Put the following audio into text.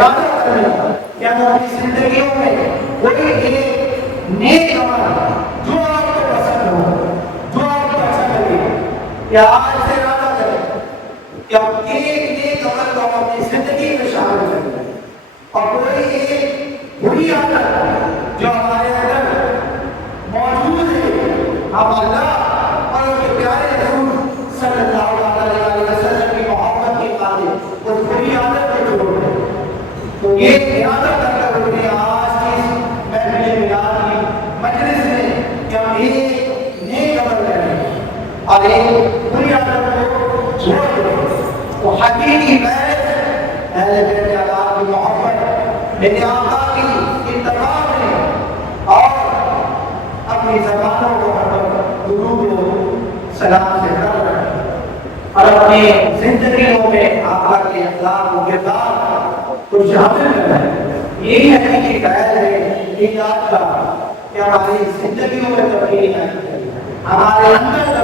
ارادہ کرنا کہ ہم اپنی زندگیوں میں کوئی ایک نیک عمل جو آپ کو پسند ہو، جو آپ کو اچھا لگے، یا آج سے ارادہ کریں کہ ہم ایک نیک عمل کو ہم اپنی زندگی میں شامل کریں، اور کوئی ایک بری عادت جو ہمارے اندر موجود ہے ہم اللہ اور اس کے پیارے رسول صلی اللہ علیہ وسلم کی محبت کی خاطر اس بری عادت کو چھوڑ دیں۔ تو یہ ارادہ کرتے ہوئے آج کی محفل میلاد کی مجلس میں کہ ہم ایک نیک عمل کریں اور ایک بری عادت کو چھوڑ دیں، تو حقیقی محض اہل بیت اللہ کی محبت، میرے آقا کی اتباع میں اور اپنی زبانوں کو درود و سلام سے کر رہے ہیں، اور اپنی زندگیوں میں آقا کے اخلاق و کردار کو شامل کر رہے ہیں۔ یہی حقیقی قید ہے ایجاد کا کہ ہماری زندگیوں میں تبدیلی آئی، ہمارے اندر